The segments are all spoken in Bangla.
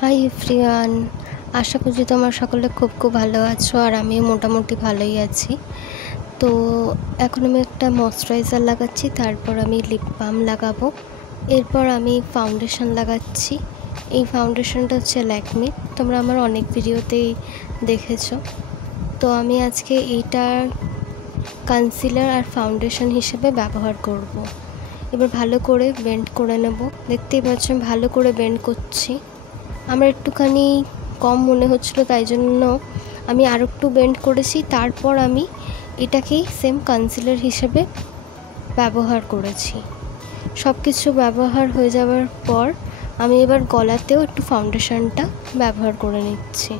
হাই এভরিওয়ান, আশা করছি তোমরা সকলে খুব খুব ভালো আছো আর আমিও মোটামুটি ভালোই আছি। তো এখন আমি একটা ময়শ্চারাইজার লাগাচ্ছি, তারপর আমি লিপ বাম লাগাবো, এরপর আমি ফাউন্ডেশন লাগাচ্ছি। এই ফাউন্ডেশনটা হচ্ছে ল্যাকমি, তোমরা আমার অনেক ভিডিওতেই দেখেছো। তো আমি আজকে এইটার কনসিলার আর ফাউন্ডেশন হিসেবে ব্যবহার করব। এবার ভালো করে বেন্ড করে নেব। দেখতেই পাচ্ছ ভালো করে বেন্ড করছি। আমার একটুখানি কম মনে হচ্ছিলো, তাই জন্য আমি আরও একটু বেন্ড করেছি। তারপর আমি এটাকেই সেম কনসিলার হিসেবে ব্যবহার করেছি। সব কিছু ব্যবহার হয়ে যাওয়ার পর আমি এবার গলাতেও একটু ফাউন্ডেশনটা ব্যবহার করে নিচ্ছি।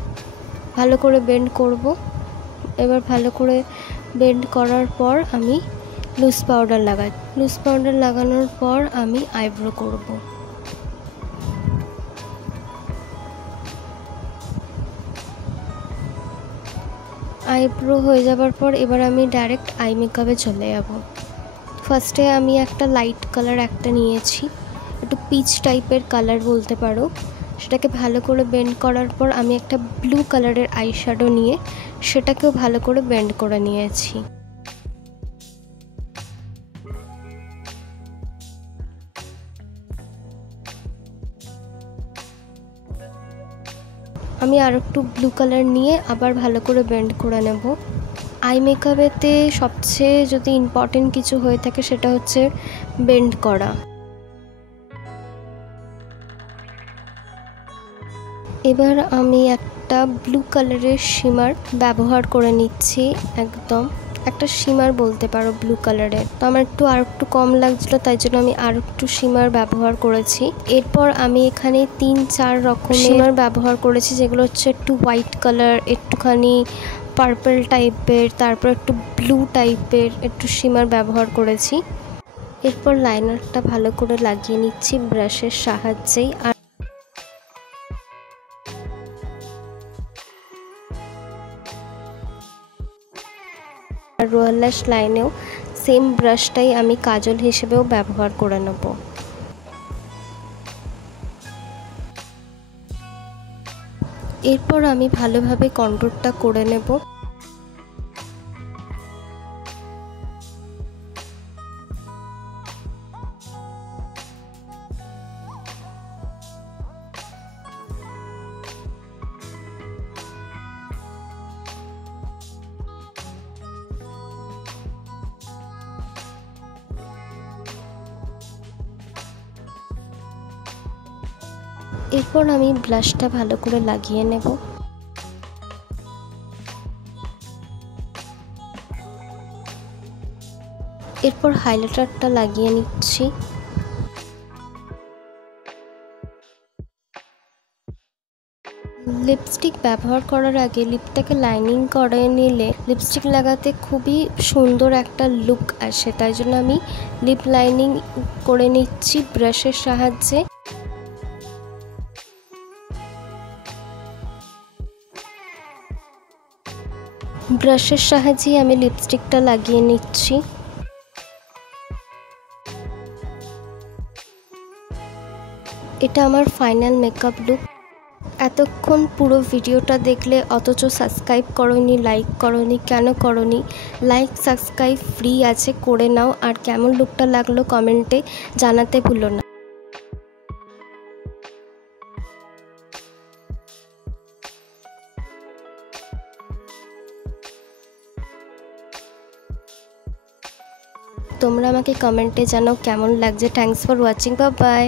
ভালো করে বেন্ড করব। এবার ভালো করে বেন্ড করার পর আমি লুজ পাউডার লাগানোর পর আমি আইব্রো করব। আইব্রো হয়ে যাবার পর এবার আমি ডাইরেক্ট আই মেকআপে চলে যাব। ফার্স্টে আমি একটা লাইট কালার নিয়েছি, একটু পিচ টাইপের কালার বলতে পারো। সেটাকে ভালো করে বেন্ড করার পর আমি একটা ব্লু কালারের আই শ্যাডো নিয়ে সেটাকেও ভালো করে বেন্ড করে নিয়েছি। আমি আর একটু ব্লু কালার নিয়ে আবার ভালো করে বেন্ড করে নেব। আই মেকআপেতে সবচেয়ে যদি ইম্পর্টেন্ট কিছু হয়ে থাকে সেটা হচ্ছে বেন্ড করা। এবার আমি একটা ব্লু কালারের শিমার ব্যবহার করে নিচ্ছি, একদম একটা শিমার বলতে পারো ব্লু কালারের। তো আমার আর একটু কম লাগছিলো, তাই জন্য আমি আর একটু শিমার ব্যবহার করেছি। এরপর আমি এখানে 3-4 রকম শিমার ব্যবহার করেছি, যেগুলো হচ্ছে একটু হোয়াইট কালার, একটুখানি পার্পল টাইপের, তারপর একটু ব্লু টাইপের একটু শিমার ব্যবহার করেছি। এরপর লাইনারটা ভালো করে লাগিয়ে নিচ্ছি ব্রাশের সাহায্যেই। আর রোয়াল ল্যাশ লাইনেও সেম ব্রাশটাই আমি কাজল হিসেবেও ব্যবহার করে নেব। এরপর আমি ভালোভাবে কন্ট্যুরটা করে নেব। এরপর আমি ব্লাশটা ভালো করে লাগিয়ে নেব। এরপর হাইলাইটারটা লাগিয়ে নিচ্ছি। লিপস্টিক ব্যবহার করার আগে লিপটাকে লাইনিং করে নিলে লিপস্টিক লাগাতে খুবই সুন্দর একটা লুক আসে, তাই জন্য আমি লিপ লাইনিং করে নিচ্ছি ব্রাশের সাহায্যে। ব্রাশের সাহায্যে আমি লিপস্টিকটা লাগিয়ে নিচ্ছি। এটা আমার ফাইনাল মেকআপ লুক। এতক্ষণ পুরো ভিডিওটা দেখলে অথচ সাবস্ক্রাইব করোনি, লাইক করোনি, কেন করোনি? লাইক সাবস্ক্রাইব ফ্রি আছে, করে নাও। আর কেমন লুকটা লাগলো কমেন্টে জানাতে ভুলো না। তোমরা আমাকে কমেন্টে জানাও কেমন লাগছে। Thanks for watching, bye bye.